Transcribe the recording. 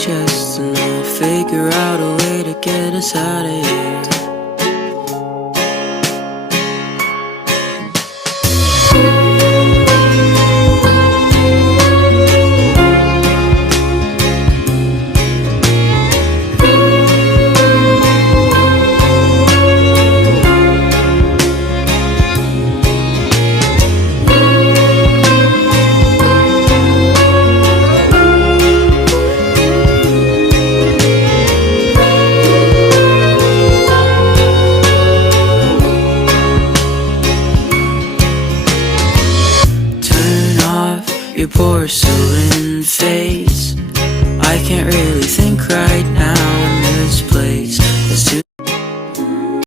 chest, and I'll figure out a way to get us out of here.